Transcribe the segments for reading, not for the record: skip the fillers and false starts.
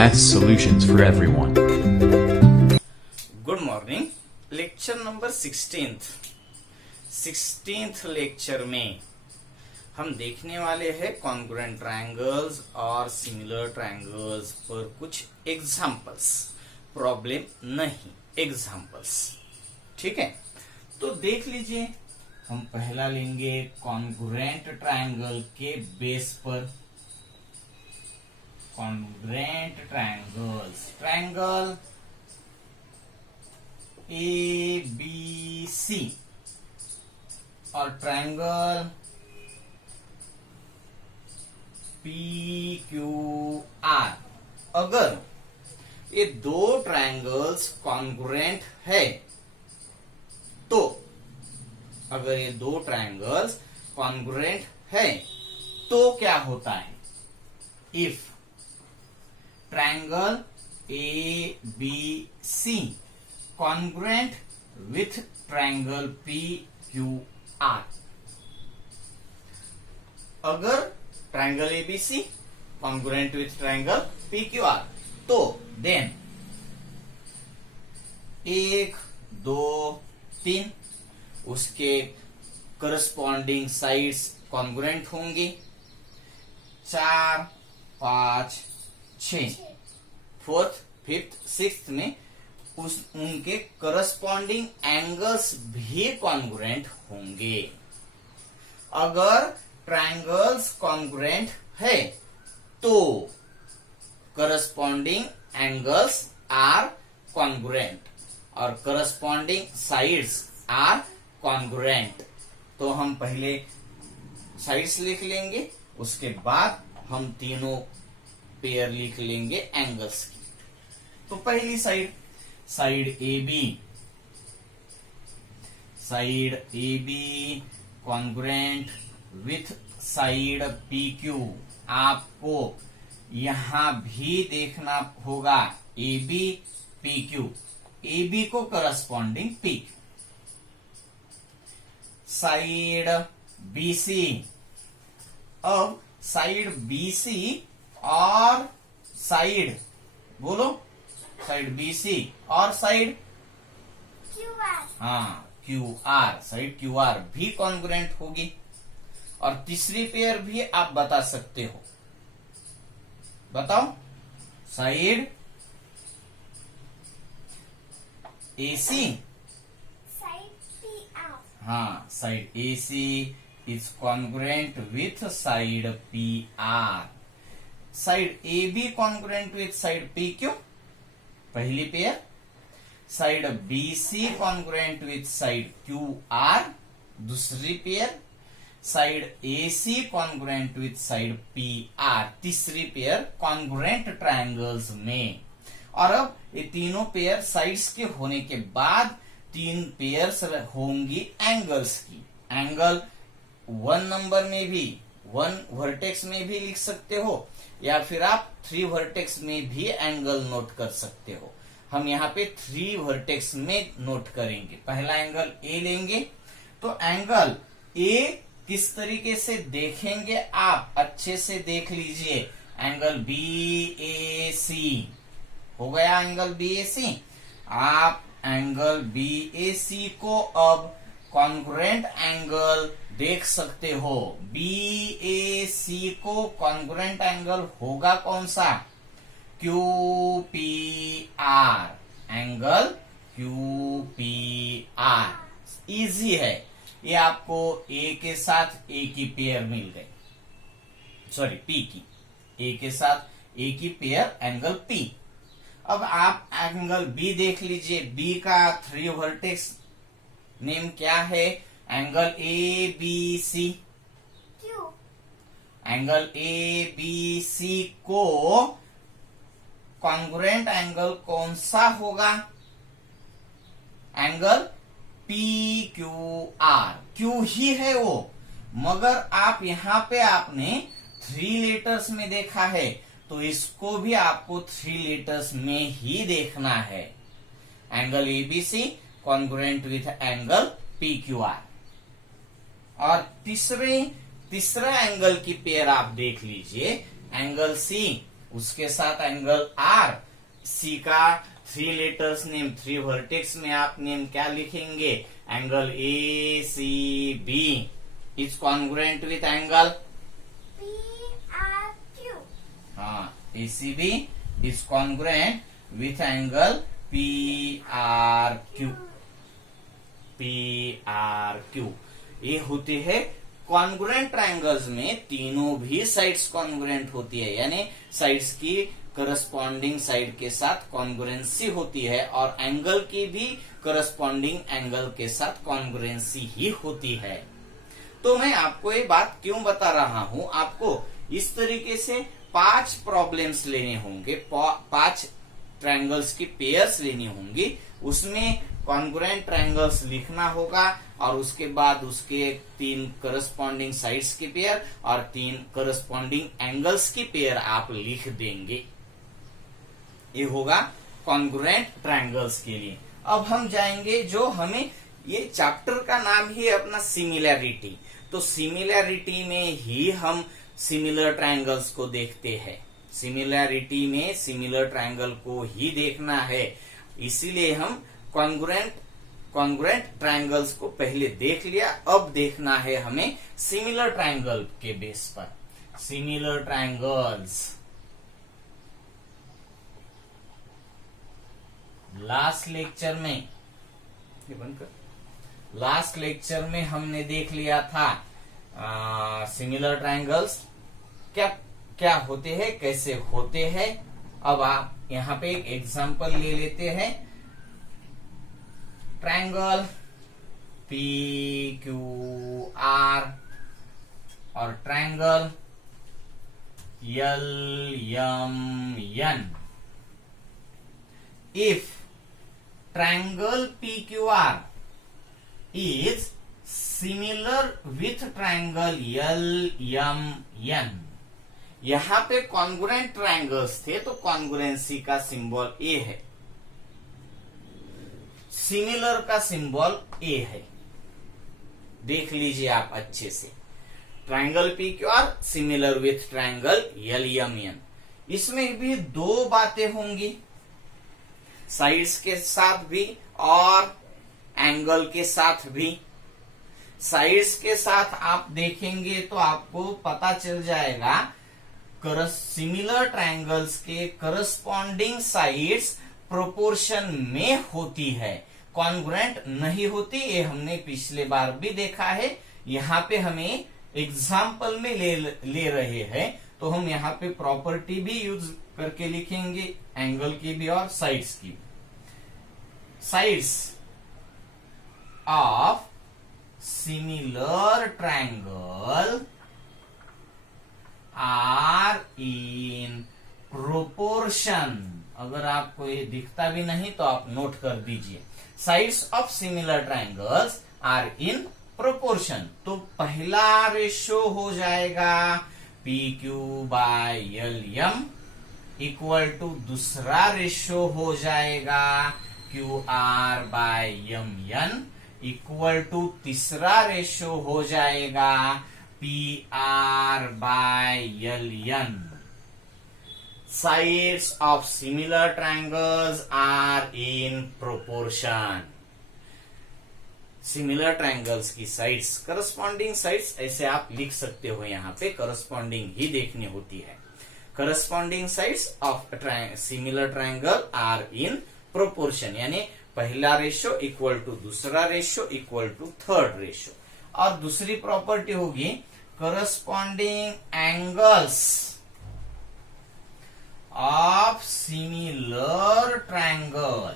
math solutions for everyone. Good morning. Lecture number 16th lecture में हम देखने वाले हैं कॉन्ग्रुएंट ट्रायंगल्स और सिमिलर ट्रायंगल्स पर कुछ एग्जांपल्स, प्रॉब्लम नहीं, एग्जांपल्स। ठीक है, तो देख लीजिए। हम पहला लेंगे कॉन्ग्रुएंट ट्रायंगल के बेस पर। कॉन्ग्रुएंट ट्रायंगल्स, ट्रायंगल ABC और ट्रायंगल PQR। अगर ये दो ट्रायंगल्स कॉन्ग्रुएंट है तो, अगर ये दो ट्रायंगल्स कॉन्ग्रुएंट है तो क्या होता है? If triangle ABC congruent with triangle PQR, अगर triangle ABC congruent with triangle PQR तो देन 1, 2, 3 उसके करस्पॉन्डिंग साइड्स कॉन्ग्रुएंट होंगी। 4, 5, 6 4th, 5th, 6th में उनके करस्पॉन्डिंग एंगल्स भी कॉन्ग्रुएंट होंगे। अगर ट्रायंगल्स कॉन्ग्रुएंट है तो करस्पॉन्डिंग एंगल्स आर कॉन्ग्रुएंट और करस्पॉन्डिंग साइड्स आर कॉन्ग्रुएंट। तो हम पहले साइड्स लिख लेंगे, उसके बाद हम तीनों पेयर लिख लेंगे एंगल्स की। तो पहली side, side AB congruent with side PQ। आपको यहां भी देखना होगा AB PQ, AB को करस्पॉन्डिंग PQ। साइड BC, अब साइड BC और साइड, बोलो, साइड BC और side QR, QR, side QR भी कॉन्ग्रुएंट होगी। और तीसरी पेयर भी आप बता सकते हो, बताओ। Side AC, side AC is congruent with side PR। Side AB congruent with side PQ, पहली pair. Side BC congruent with side QR, दूसरी pair. Side AC congruent with side PR, तीसरी पेयर कॉन्ग्रुएंट ट्रायंगल्स में। और अब ये तीनों pair sides के होने के बाद 3 पेयर्स होंगी एंगल्स की। एंगल 1 नंबर में भी, 1 वर्टेक्स में भी लिख सकते हो, या फिर आप 3 वर्टेक्स में भी एंगल नोट कर सकते हो। हम यहाँ पे 3 वर्टेक्स में नोट करेंगे। पहला एंगल ए लेंगे, तो एंगल ए किस तरीके से देखेंगे आप अच्छे से देख लीजिए। एंगल BAC हो गया, एंगल BAC। आप एंगल BAC को अब कॉन्ग्रुएंट एंगल देख सकते हो। BAC को कॉन्ग्रुएंट एंगल होगा कौन सा? QPR, angle QPR। इजी है ये, आपको A के साथ A की पेयर मिल गई, सॉरी P की, A के साथ A की पेयर एंगल P। अब आप एंगल B देख लीजिए। B का 3 वर्टेक्स नेम क्या है? Angle ABC। एंगल ABC को कॉन्ग्रुएंट एंगल कौन सा होगा? एंगल PQR, Q ही है वो, मगर आप यहाँ पे आपने 3 लेटर्स में देखा है, तो इसको भी आपको 3 लेटर्स में ही देखना है। Angle ABC congruent with angle PQR। और तीसरा एंगल की पेयर आप देख लीजिए, एंगल C उसके साथ एंगल आर, सी का 3 लेटर्स नेम, 3 वर्टेक्स में आप नेम क्या लिखेंगे, angle A C B is congruent with angle PRQ. हाँ, ACB is congruent with angle PRQ। PRQ ये होते हैं कॉन्ग्रुएंट ट्रायंगल्स में, तीनों भी साइड्स कॉन्ग्रुएंट होती है, यानी साइड्स की करस्पॉन्डिंग साइड के साथ कॉन्ग्रुएंसी होती है और एंगल की भी करस्पॉन्डिंग एंगल के साथ कॉन्ग्रुएंसी ही होती है। तो मैं आपको ये बात क्यों बता रहा हूं, आपको इस तरीके से 5 प्रॉब्लम्स लेने होंगे, 5 ट्रायंगल्स की पेयर्स लेनी होंगी, उसमें कॉन्ग्रुएंट ट्रायंगल्स लिखना होगा और उसके बाद उसके 3 करस्पॉन्डिंग साइड्स की पेयर और 3 करस्पॉन्डिंग एंगल्स की पेयर आप लिख देंगे। ये होगा कॉन्ग्रुएंट ट्रायंगल्स के लिए। अब हम जाएंगे, जो हमें ये चैप्टर का नाम ही है अपना सिमिलैरिटी, तो सिमिलैरिटी में ही हम सिमिलर ट्रायंगल्स को देखते हैं। सिमिलैरिटी में सिमिलर ट्रायंगल को ही देखना है, इसीलिए हम कॉन्ग्रुएंट ट्रायंगल्स को पहले देख लिया, अब देखना है हमें सिमिलर ट्रायंगल के बेस पर। सिमिलर ट्रायंगल्स लास्ट लेक्चर में, ये बंद कर, लास्ट लेक्चर में हमने देख लिया था सिमिलर ट्रायंगल्स क्या क्या होते हैं, कैसे होते हैं। अब आप यहाँ पे एक एग्जांपल ले लेते हैं, ट्रायंगल PQR और triangle LMN। If triangle PQR is similar with triangle LMN, यहां पे कॉन्ग्रुएंट ट्रायंगल्स थे तो कॉन्ग्रुएंसी का सिंबल ए है, सिमिलर का सिंबल ए है। देख लीजिए आप अच्छे से, triangle PQR similar with triangle LMN। इसमें भी 2 बातें होंगी, साइड्स के साथ भी और एंगल के साथ भी। साइड्स के साथ आप देखेंगे तो आपको पता चल जाएगा सिमिलर ट्रायंगल्स के करस्पॉन्डिंग साइड्स प्रोपोर्शन में होती है, कॉन्ग्रुएंट नहीं होती। ये हमने पिछले बार भी देखा है। यहाँ पे हमें एग्जाम्पल में ले रहे हैं, तो हम यहाँ पे प्रॉपर्टी भी यूज करके लिखेंगे, एंगल की भी और साइड्स की भी। Sides of similar triangle are in proportion. अगर आपको ये दिखता भी नहीं तो आप नोट कर दीजिए, sides of similar triangles are in proportion. तो पहला रेशो हो जाएगा PQ by LM equal to दूसरा रेशो हो जाएगा QR by MN equal to तीसरा रेशो हो जाएगा PR by LN। Sides of similar triangles are in proportion। Similar triangles की साइड्स, करस्पॉन्डिंग साइड्स ऐसे आप लिख सकते हो, यहाँ पे करस्पॉन्डिंग ही देखनी होती है। Corresponding sides of similar triangle are in proportion, यानी पहला रेशो इक्वल टू दूसरा ratio equal to third ratio. और दूसरी प्रॉपर्टी होगी corresponding angles of similar triangle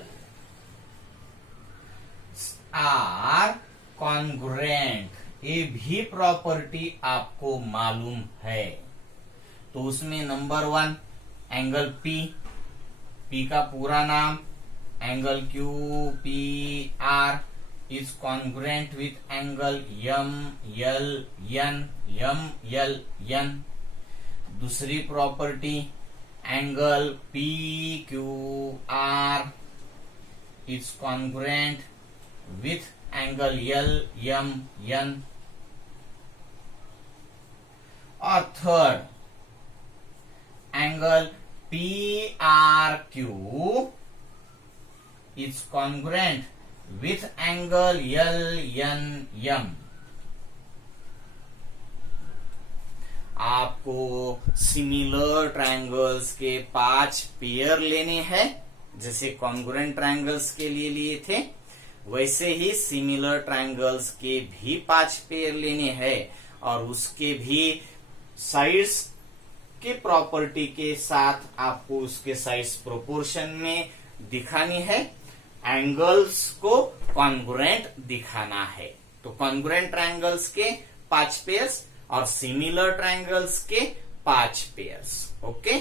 are congruent. ये भी प्रॉपर्टी आपको मालूम है। तो उसमें नंबर 1 एंगल P का पूरा नाम angle QPR is congruent with angle MLN। दूसरी property angle PQR is congruent with angle LMN। और third angle PRQ is congruent with angle LNM। आपको सिमिलर ट्रायंगल्स के 5 पेयर लेने हैं, जैसे कॉन्ग्रुएंट ट्रायंगल्स के लिए लिए थे, वैसे ही सिमिलर ट्रायंगल्स के भी 5 पेयर लेने हैं, और उसके भी साइड्स के प्रॉपर्टी के साथ आपको उसके साइड्स प्रोपोर्शन में दिखानी है, एंगल्स को कॉन्ग्रुएंट दिखाना है। तो कॉन्ग्रुएंट ट्रायंगल्स के 5 पेयर्स और सिमिलर ट्रायंगल्स के 5 पेयर्स। ओके।